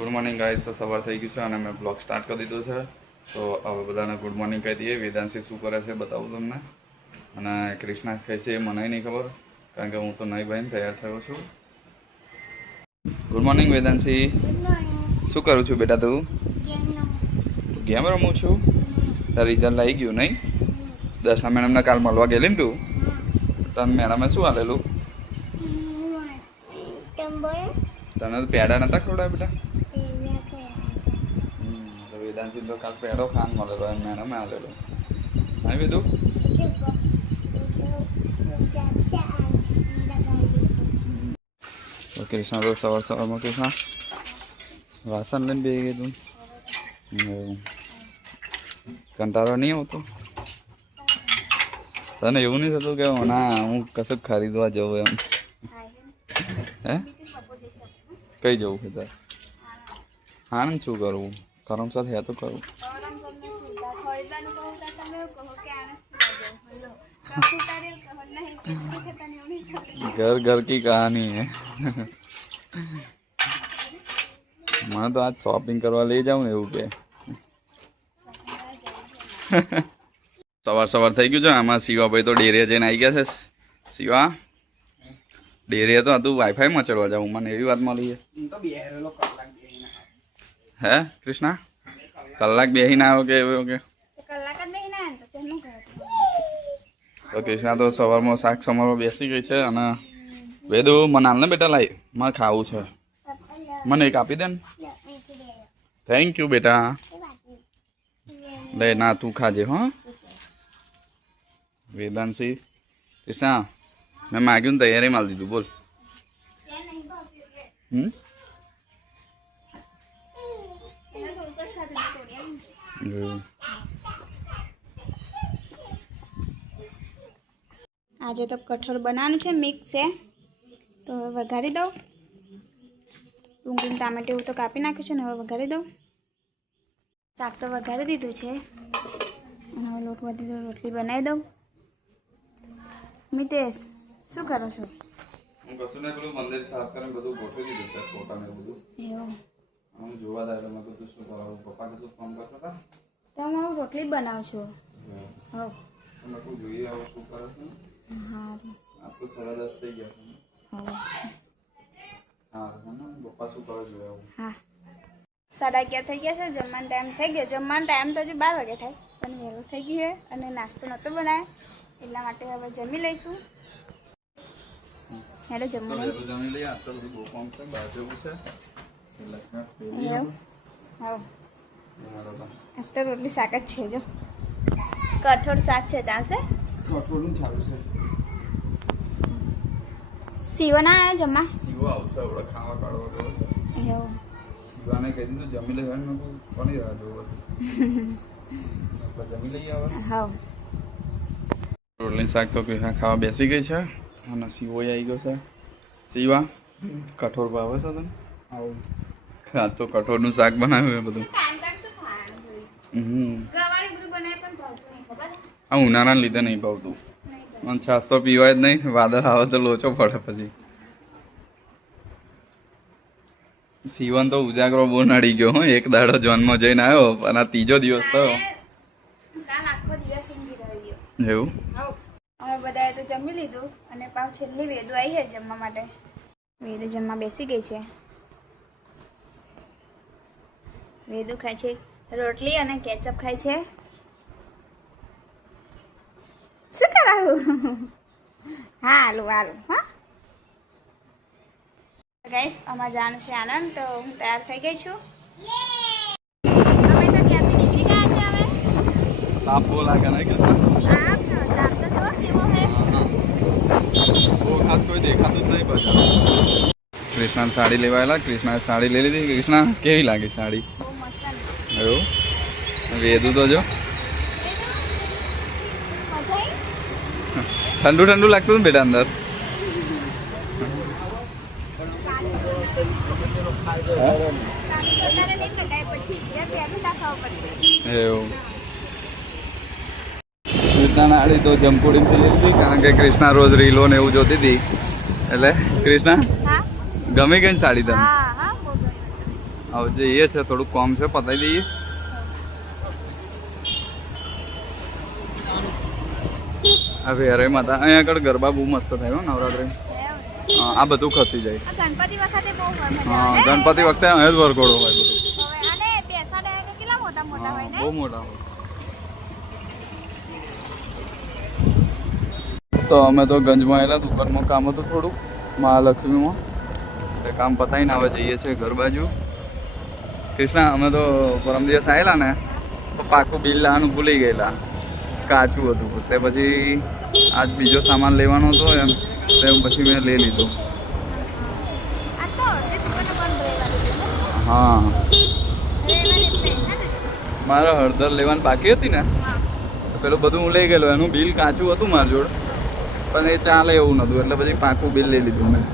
Good morning guys. તો સવાર થઈ ગયું છે અને મેં બ્લોગ સ્ટાર્ટ કરી દીધો છે. તો હવે બધાને ગુડ મોર્નિંગ કહી દઈએ. વેદાંશી શું કરે છે બતાવું તમને. અને ક્રિષ્ના ખાય છે એ મને નહીં ખબર, કારણ કે હું તો નહીં બહેન તૈયાર થયો છું. Good morning Vedanshi. શું કરું છું બેટા તું? ગેમ રમું છું. તાર રિઝલ્ટ આવી ગયું નહીં? દશા મેડમને કાલ મળવા ગયેલી ને તું? તને મેડમે શું આલેલું? તને તો પેડા નતા ખવડાવ્યા બેટા? વેદાંશી તો કાલ પેડો ખાન મળેલો એમ મેડમે આલેલો. નહીં બીધું? તો કૃષ્ણા તો સવારમાં કૃષ્ણા વાસણ લઈને બેસી ગઈ તું. કંટાળો નહીં આવતો તને? એવું નહીં થતું કે ના હું કશું ખરીદવા જવું એમ? હે કઈ જવું છે તારે? હા ને શું કરવું? કરમસાદ હે તો કરવું. घर घर की कहानी है. મને તો આજ શોપિંગ કરવા લઈ જાઉં ને એવું કે. સવાર થઈ ગયું છે. આમાં શિવાભાઈ તો ડેરીએ જઈને આવી ગયા છે. શિવા ડેરીએ તો તું વાઈફાઈમાં ચડવા જાઉં મને એવી વાત મળી છે. હે કૃષ્ણા કલાક બેસીને આવ્યો કે એવું કે? તો કૃષ્ણા તો સવારમાં શાક સમારવા બેસી ગઈ છે. અને વેદુ મને હાલ ને બેટા લાવી, મારે ખાવું છે. મને એક આપી દે ને. થેન્ક યુ બેટા. લે ના તું ખાજે. હો વેદાંશી. કૃષ્ણા મેં માગ્યું ને તૈયારી મારી દીધું. બોલ. આજે તો કઠોળ બનાવવાનું છે, મિક્સ છે. તો હવે વઘારી દઉં. ડુંગળી ટામેટું એવું તો કાપી નાખ્યું છે ને હવે વઘારી દઉં. શાક તો વઘારી દીધું છે અને હવે લોટ વધી દીધો, રોટલી બનાવી દઉં. મિતેશ શું કરો છો? હું કશું ને પેલું મંદિર સાફ કરીને બધું ગોઠવી દીધું છે, ફોટા ને બધું. એવું હું જોવા જાય તમે બધું શું કરાવું. પપ્પા કશું ફોન કરતા હતા તો હું રોટલી જ બનાવું છું. હો તમે કોઈ જોઈએ આવો શું કરે છે? હા આ તો 10:30 થઈ ગયા છે. હા પપ્પા શું કરે જોઈએ આવું. હા 11:30 થઈ ગયા છે. જમવાનો ટાઈમ થઈ ગયો. જમવાનો ટાઈમ તો હજુ 12 વાગે થાય પણ વહેલું થઈ ગયું છે અને નાસ્તો નહોતો બનાવ્યો એટલા માટે હવે જમી લઈશું. હેડો જમી લઈએ. આ તો બધું બહુ કામ છે, બહાર જવું છે. હા આ તો રોટલી શાક જ છે. જો કઠોળ શાક છે, ચાલશે? કઠોળનું ચાલુ છે. સીવો ના આવ્યો જમવા? સીવો આવશે આપણે ખાવા કાઢવા ગયો છે. એવું શિવાને કહી દીધું જમી લે. કોની રાહ જોવો? જમી લઈએ હવે. હા રોટલી શાક તો કૃષ્ણા ખાવા બેસી ગઈ છે અને શિવો આવી ગયો છે. શિવા કઠોળ ભાવે છે તને? આવું આ તો કઠોળનું શાક બનાવ્યું બધું. આ ઉનાળાને લીધે નહીં ભાવતું. મને છાસ તો પીવાય જ નહીં. વાદળ આવે તો લોચો પડે પછી. શિવન તો ઉજાગરો બહુ નડી ગયો. હો એક દાડો જોનમાં જઈને આવ્યો અને આ ત્રીજો દિવસ થયો. એવું અમે બધાએ તો જમી લીધું અને પાછ છેલ્લી વેદુ આવી છે જમવા માટે. વેદુ જમવા બેસી ગઈ છે. વેદુ ખાય છે રોટલી અને કેચઅપ ખાય છે. શું કરાવું? હા હાલું હાલું. હા ગાઈસ અમારે જવાનું છે આનંદ, તો હું તૈયાર થઈ ગઈ છું. અમે તો ત્યાંથી નીકળી ગયા છે હવે. તાપ બહુ લાગે ને કે તાપ તો જો કેવો હે. બહુ ખાસ કોઈ દેખાતું જ નહીં બજાર. કૃષ્ણા સાડી લેવાયેલા. કૃષ્ણાએ સાડી લઈ લીધી. કૃષ્ણા કેવી લાગી સાડી? બહુ મસ્ત ને. એવું વેદુ તો જો ઠંડુ ઠંડુ લાગતું ને બેટા અંદર. એવું કૃષ્ણાના આડી તો જમકુડી લઈ લીધી, કારણ કે કૃષ્ણા રોજ રીલો ને એવું જોતી હતી. એટલે કૃષ્ણા ગમી ગઈ ને સાડી તને? હવે જઈએ છે, થોડુંક કામ છે, પતાવી દઈએ. હવે અરે માતા અહીંયા આગળ ગરબા બહુ મસ્ત થાય હો નવરાત્રિ. આ બધું ખસી જાય. ગણપતિ વખતે બહુ મજા હા, આવે. ગણપતિ વખતે અહીંયા જ વરઘોડો હોય બધું. અને બેસા ડાયરે કેટલા મોટા મોટા હોય ને. બહુ મોટા હોય. તો અમે તો ગંજમાં આવેલા, દુકાનમાં કામ હતું થોડું મહાલક્ષ્મીમાં. એ કામ પતાવીને હવે જઈએ છીએ ઘર બાજુ. કૃષ્ણા, અમે તો પરમ દિવસ આવેલા ને તો પાકું બિલ લાવવાનું ભૂલી ગયેલા, કાચું હતું. તે પછી આજ બીજો સામાન લેવાનો હતો એમ, તે પછી મેં લઈ લીધો. આ તો તે દુકાને બંધ રહેવાનું છે ને. હા, રહેવાની જ નહીં ને. મારે હળદર લેવાની બાકી હતી ને, તો પેલું બધું હું લઈ ગયેલો. એનું બિલ કાચું હતું મારી જોડે, પણ એ ચાલે એવું નહોતું, એટલે પછી પાકું બિલ લઈ લીધું મેં.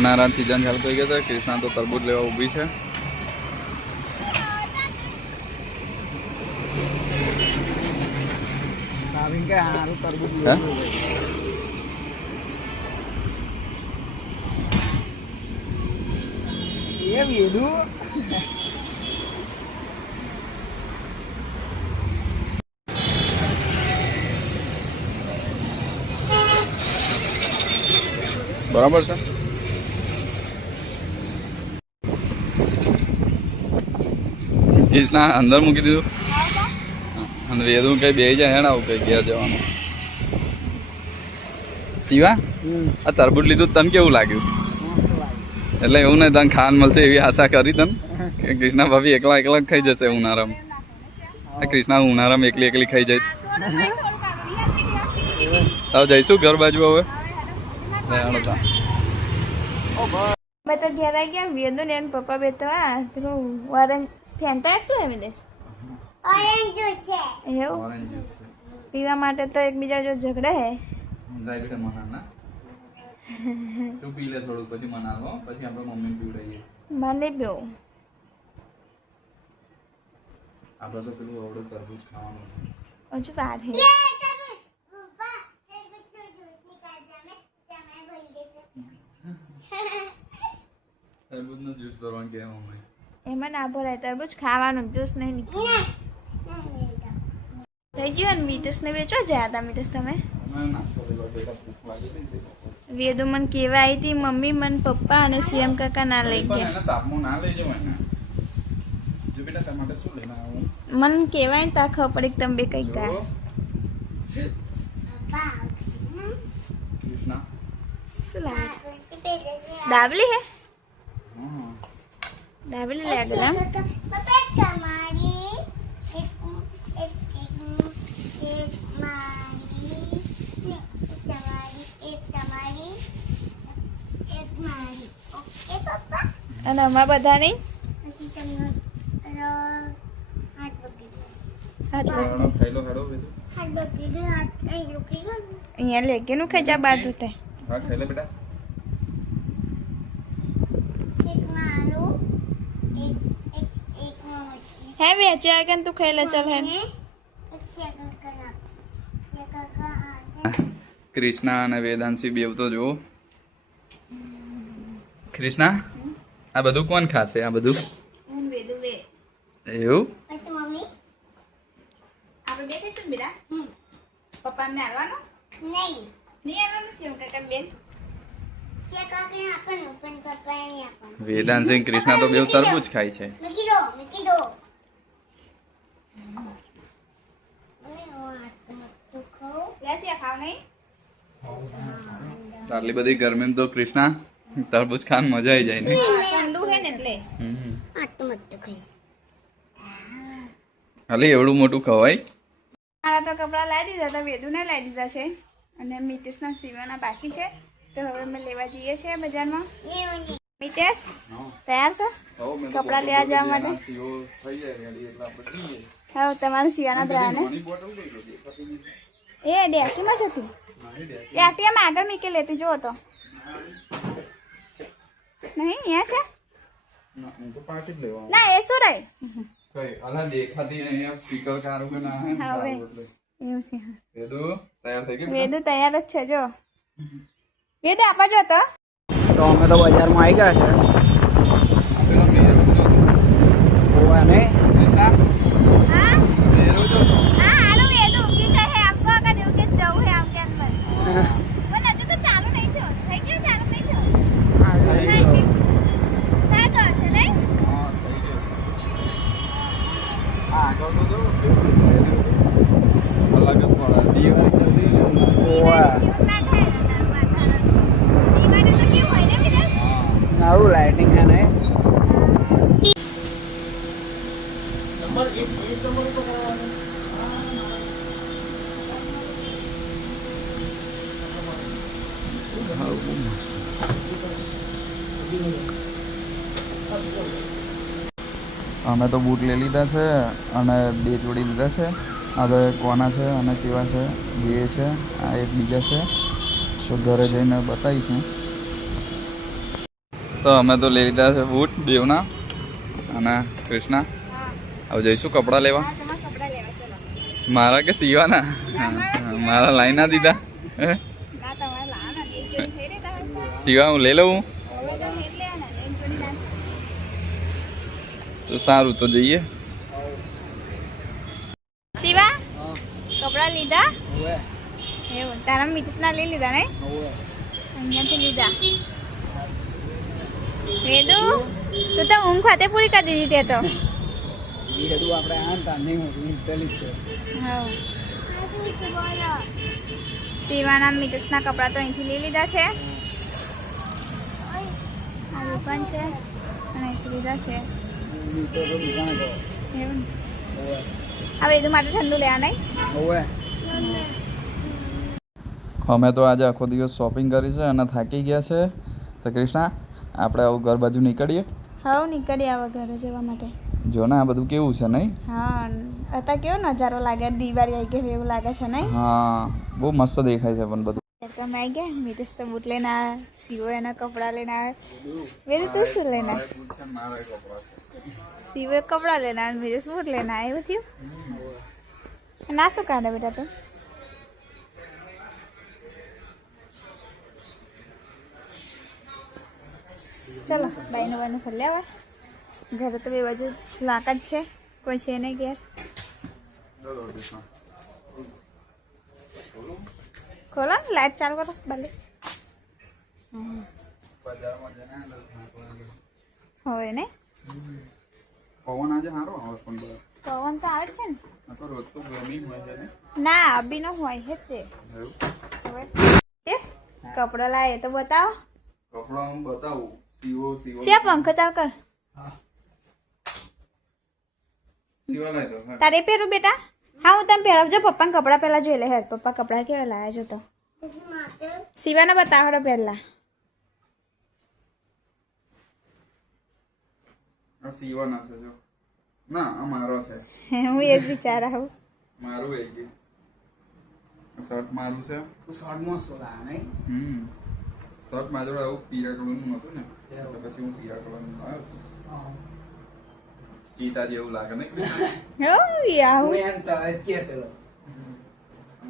ઉનાળાની સિઝન ચાલુ થઈ ગઈ છે. કૃષ્ણા તો તરબૂચ લેવા ઊભી છે. બરાબર છે. કૃષ્ણા અંદર મૂકી દીધું અને વેદું કઈ બે જાય હેડ આવું કઈ ઘેર જવાનું. શિવા, આ તરબૂચ લીધું તને કેવું લાગ્યું? એટલે એવું નહીં, તને ખાવાનું મળશે એવી આશા કરી તને કે કૃષ્ણા ભાભી એકલા એકલા ખાઈ જશે ઉનાળામાં. કૃષ્ણા ઉનાળામાં એકલી એકલી ખાઈ જાય. હવે જઈશું ઘર બાજુ હવે. મેં તો ઘેર આવી ગયા. વેદુ ને એના પપ્પા બે તો આ પેલું ઓરેન્જ ફેન્ટા શું એમ દેશ ઓરેન્જ જ્યુસ છે એવું પીવા માટે તો એકબીજા જો ઝઘડે હે. તું પી લે થોડું, પછી મનાવો, પછી આપણે મમ્મી પીવડાવીએ. મને પીવું. આપણે તો પેલું આવડું તરબૂચ ખાવાનું. હજુ વાર હે. તરબૂચનો જ્યુસ કરવાનું કે મમ્મી એમાં ના ભરાય, તરબૂચ ખાવાનું, જ્યુસ નહીં નીકળે. થઈ ગયું ને મિતેશને વેચવા જયા હતા. મિતેશ તમે નાસ્તો લેવા બેટા, ભૂખ લાગી હતી. વેદુ મને કેવા આવી હતી, મમ્મી મને પપ્પા અને સીએમ કાકા ના લઈ ગયા. એના તાપમાં ના લઈ જવાય ને. જો બેટા તારા માટે શું લઈને આવું? મને કેવાય ને તા ખબર પડી કે તમે બે કઈ ગયા. કૃષ્ણા, શું લાગે છે? ડાબલી હે? હા, ડાબલી લાગે એમ. અને અમારા બધા નહીં ખાઈ લો, હેડો બેટા. અહીંયા લેકે નું ખાઈ જા બાર ધોતે. હા, ખાઈ લે બેટા. હે વેચ્યા કે તું ખાઈ લે. ચાલ હે. કૃષ્ણા અને વેદાંશી બેવ તો જુઓ. કૃષ્ણા, આ બધું કોણ ખાશે? આ બધું વેદુ બે એવું? આપણે બે ખાઈશું ને બેટા. પપ્પાને આલવાનું નહીં આલવાનું છે એમ કાકા બેન. વેદાંશી કૃષ્ણા તો બેવ તરબૂચ ખાય છે. આટલી બધી ગરમીમાં તો કૃષ્ણા તરબૂચ ખાવાની મજા આવી જાય ને. ઠંડુ હે ને એટલે. ખાલી એવડું મોટું ખવાય. મારા તો કપડાં લાવી દીધા હતા, વેદુને લાવી દીધા છે અને મિતેશના સીવાના બાકી છે. તો હવે અમે લેવા જઈએ છીએ બજારમાં. મિતેશ હા તૈયાર છો હવે મેં કપડાં લેવા જવા માટે સીઓ થઈ જાય રેડી એટલે આપણે જઈએ હા તમારે સિયાના જ રહ્યા ને પાણી બોટલ લઈ લેજે પછી એ ડેકીમાં જ હતી મારી દે ડેકીમાં આગળ મૂકી લેતી જુઓ તો નહીં અહીંયા છે ના હું તો પાર્ટી જ લેવા ના એ શું રહી કઈ અલા દેખાતી નહીં આ સ્પીકર કારું કે ના હે હા, હવે. એટલે એવું છે વેદુ તૈયાર થઈ ગઈ વેદુ તૈયાર જ છે જો વેદુ આપા જો તો તો અમે તો બજારમાં આવી ગયા છે પેલો મેરો જો ઓવા ને હા મેરો જો તો હા હારું વેદુ की कहे आपको अगर जो के जाऊ है आपके अंदर પણ હજુ તો ચાલુ નહીં થયો થઈ ગયું ચાલુ નહીં થયો થઈ ગયો છે નહીં હા થઈ ગયો આ આગળ તો જો અલગ જ પડે દિવાળી ઓવા કેવું ના થાય દીવાને તો કેવું હોય ને વિરાજ સારું લાઇટિંગ છે ને અમે તો બૂટ લઈ લીધા છે અને 2 જોડી લીધા છે હવે કોના છે અને કેવા છે બે છે આ એક બીજા છે સો ઘરે જઈને બતાવીશું તો અમે તો લઈ લીધા છે બૂટ બેવના અને કૃષ્ણા હવે જઈશું કપડાં લેવા હા તમારા કપડા લેવા ચલો મારા કે સીવાના મારા લાઈ ના દીધા હે ના તમારે લાવવાના એક જોડી થઈ રહી તમારે સીવા હું લઈ લઉં હવે તો એટલે ને એક જોડી ના તો સારું તો જઈએ શિવા કપડા લીધા ઓવે એવું તારા મિત્સના લઈ લીધા ને ઓવે અહીંયાથી લીધા વેદુ તું તો ઊંઘ ખાતે પૂરી કરી દીધી તે તો બીડું આપણે આનતા નહીં હું પેલી છે હા શિવાના મિત્સના કપડા તો અહીંથી લઈ લીધા છે આ દુકાન છે અને અહીંથી લીધા છે તો દુકાને ગયો એવું ને. ઓવે આ વેદુ માટે ઠંડુ લેવા નહીં ઓવે અમે તો આજે આખો દિવસ શોપિંગ કરી છે અને થાકી ગયા છે તો કૃષ્ણા આપણે આવું ઘર બાજુ નીકળીએ હા નીકળી આવા ઘરે જવા માટે જો ને આ બધું કેવું છે નહીં હા અત્યારે કેવો નજારો લાગે દિવાળી આવી ગઈ એવું લાગે છે નહીં હા બહુ મસ્ત દેખાય છે પણ બધું તમે આવી ગયા મિતેશ તો બૂટ લઈને આવે સીવો એના કપડાં લઈને આવે વેદુ તું શું લઈને આવે સીવો કપડાં લઈને આવે મિતેશ બૂટ લઈને આવે એવું થયું ના શું કાઢે બેટા તું ચલો બાઈનું બાઈનું ફરી આવે ઘરે તો બે બાજુ લાકડ છે કોઈ છે નહીં ઘેર ખોલો ને લાઈટ ચાલુ કરો બાલે હોય ને પવન આજે સારો આવે પણ બહાર. પવન તો આવે છે ને આ તો રોજ તો ગરમી હોય છે ને ના અભી નો હોય હે તે એવું હવે યસ કપડા લાવે તો બતાવો કપડા હું બતાવું સીવો શિયા પંખો ચાલ કર સીવા લાવી દો હા. તારે પહેરું બેટા હા હું તમે પહેરાવજો પપ્પાને કપડાં પહેલા જોઈ લે હે પપ્પા કપડાં કેવા લાવ્યા છો તો શિવાને બતાવડો પહેલા આ સીવા ના છે જો ના આ મારો છે હું એ જ વિચાર આવું મારું એ ગયું શર્ટ મારું છે તું શોર્ટ મસ્ત લાગે નહીં શર્ટ મારા જોડે આવું પીળા કલરનું હતું ને એટલે પછી હું પીળા કલરનું લાવ્યો ચીતા જેવું લાગે ને હો યાર હું એમ તો ચે પેલો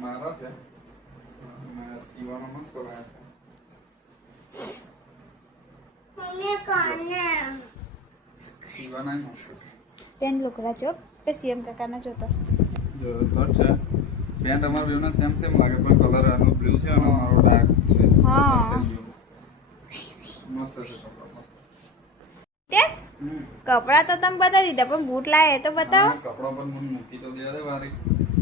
મારો છે અને સીવાનો મસ્ત લાગે છે સીવાના મસ્ત પેન લુકડા ચોક पे सीएम काका જોતો જો શર્ટ છે પેન્ટ અમાર બેવના સેમ સેમ લાગે પણ કલર આનો બ્લુ છે અને મારો ડાર્ક છે હા. મસ્ત છે કપડા તેસ કપડા તો તમે બતાવી દીધા પણ બૂટ લાવે તો બતાવો કપડા પર મને મૂકી તો દે દે વારી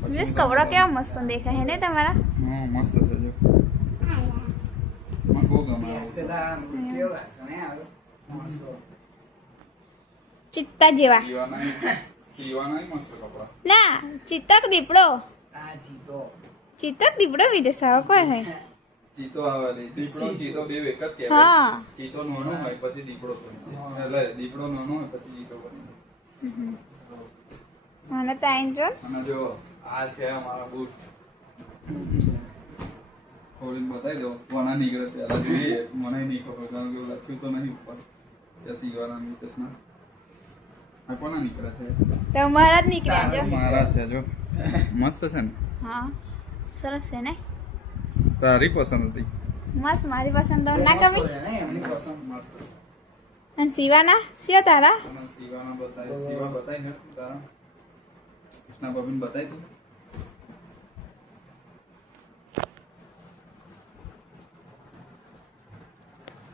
મિસ કપડા કેવા મસ્ત દેખાય હે ને તમારા હા મસ્ત છે જો મને બહુ ગમે આ વસ્તુ. સેલા કેવો લાગશે ને આવે મસ્ત ચિત્તા જેવા સીવાના મસ્ત કપડા ના ચિત્તક દીપડો આ જીતો ચિત્તક દીપડો વિદેશ આવો કોઈ હોય ચીતો આવે દીપડો ચીતો બે એક જ હા. કહેવાય. ચીતો નાનો હોય પછી દીપડો બને. એટલે દીપડો નાનો હોય પછી ચીતો બને. મને તો આઈ જો અને જો આ છે અમારા બૂટ. ખોલીને બતાવી દો કોના નીકળે પહેલા જોઈએ. મને નહીં ખબર કારણ કે લખ્યું તો નહીં ઉપર ત્યાં સીવાના નિતેશના. આ કોના નીકળે છે? તો મારા જ નીકળ્યા જો મારા છે જો મસ્ત છે ને હા સરસ છે ને તારી પસંદ હતી મસ્ત મારી પસંદ તો ના ગમી એમની પસંદ મસ્ત છે. અને શિવાના શિયો તારા અને સીવાના બતાવી સીવા બતાવી ને તારા કૃષ્ણા બબીન બતાવી તું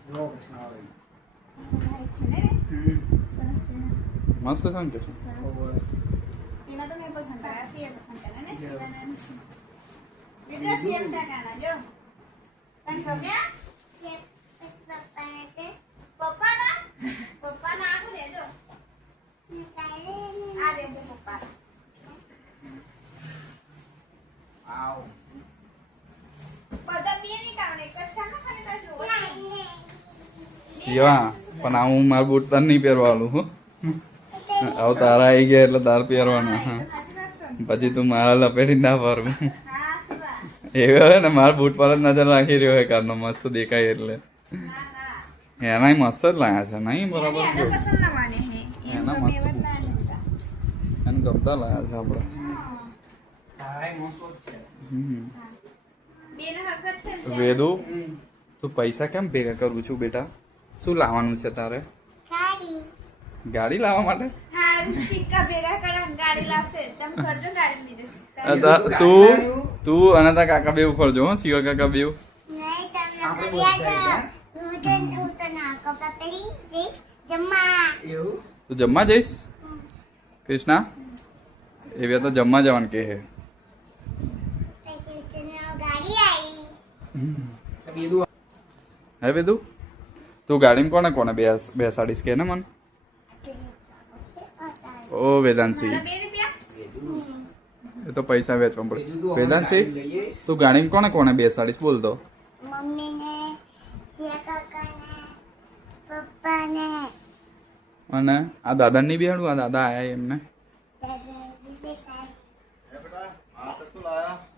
જો કૃષ્ણ મસ્ત છે ને કે એના તો મેં પસંદ કર્યા સિયા પસંદ કર્યા ને શિવાના બીજા સિયા કાકાના જો તને ગમ્યા પપ્પાના પપ્પાના આખું દેજો આ દેજો પપ્પા આવ બધા બે ની કારણે એક જ કાકા ખાલી તાર જોવો સીવા પણ આ હું મારું બૂટ તને નહીં પહેરવાનું હું હવે તારા આવી ગયા એટલે તાર પહેરવાના હા પછી તું મારા લપેટી ના ફરું હા શિવા એવું હોય ને મારા બૂટ પર જ નજર રાખી રહ્યો હોય કારનો મસ્ત દેખાય એટલે ના ના એનાય મસ્ત જ લાયા છે નહીં બરાબર એના જો પસંદ ના માને હે એના મસ્ત એમ ના લેતા એને ગમતા લાયા છે આપણે તારાય મોસો જ છે હમ. બે ને હરકત છે ને વેદુ તું પૈસા કેમ ભેગા કરું છું બેટા શું લાવવાનું છે તારે ગાડી લાવવા માટે હા સિક્કા ભેગા કરવા ગાડી લાવશે તમે ખર્ચો ગાડી ની દેશે તું અને તારા કાકા બેવ ખરજો હો શિવા કાકા બેવ આપણે બોલતા એવું તું જમવા જઈશ કૃષ્ણા એવી તો જમવા જવાનું કે હે બીજું હે વેદુ તું ગાડીમાં કોને કોને બેસાડીશ કે ને મને ઓ વેદાંશી મારા 2 રૂપિયા એ તો પૈસા વેચવા પડે વેદાંશી તું ગાડીમાં કોને કોને બેસાડીશ બોલ તો અને આ દાદા ની બેહાડું આ દાદા આયા એમને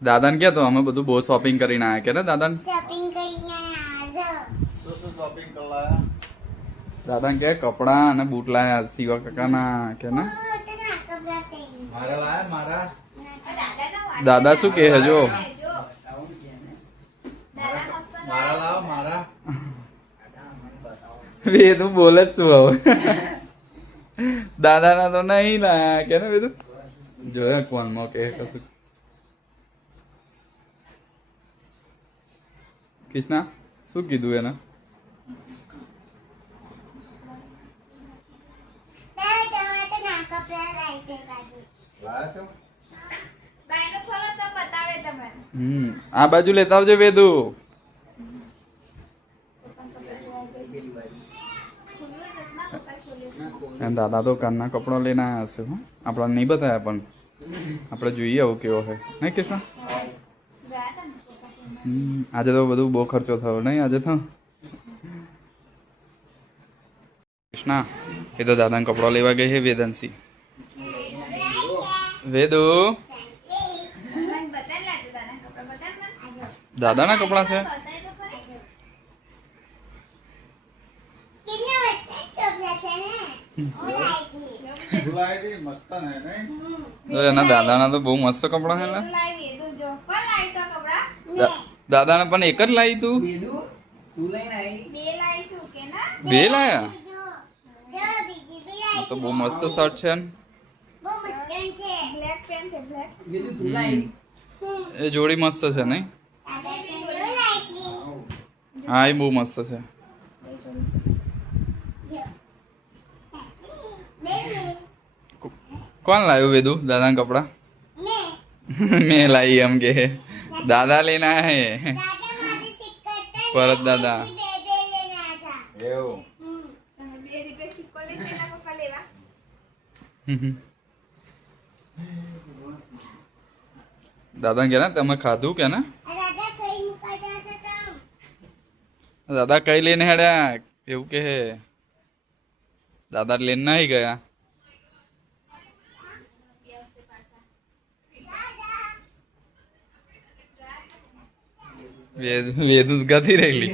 દાદા ને કેતો અમે બધું બહુ શોપિંગ કરીને આયા કે ને દાદા ને દાદા ને કે કપડા અને બૂટ લાયા શિવા કાકા ના કે ને મારા લાયા મારા દાદા ના દાદા શું કે હે જો જો આવું કે ને દાદા મસ્ત મારા લાવો મારા એ તું બોલે જ શું હવે દાદા ના તો નહીં લાયા કે ને બધું જોયા કોણ માં કે કશું કૃષ્ણા શું કીધું એને લાયા છો બાયનો ખોલો તો બતાવે તમને આ બાજુ લેતા આવજો વેદુ એમ દાદા તો કાનના કપડા લઈને આવ્યા હશે હો આપણા નહીં બતાવ્યા પણ આપણે જોઈએ આવું કેવો હોય નહીં કૃષ્ણ આજે તો બધું બહુ ખર્ચો થયો નહીં આજે તો કૃષ્ણા એ તો દાદાને કપડા લેવા ગઈ છે વેદાંશી વેદુ દાદાના કપડા છે તો એના દાદાના તો બહુ મસ્ત કપડા છે ને દાદાને પણ એક જ લાવી તું બીજું તું લઈને આવી બે લાયા આ તો બહુ મસ્ત શર્ટ છે ને બીજું તું લાવી એ જોડી મસ્ત છે નહીં હા એ બહુ મસ્ત છે કોણ લાવ્યું વેદુ દાદાના કપડા મેં લાવી એમ કે દાદા લઈને આયા હે પરત દાદા એવું દાદા કે ને તમે ખાધું કે ને દાદા કઈ લઈને હેડ્યા એવું કે દાદા લઈને નહીં ગયા વેદ વેદ ગતી રહેલી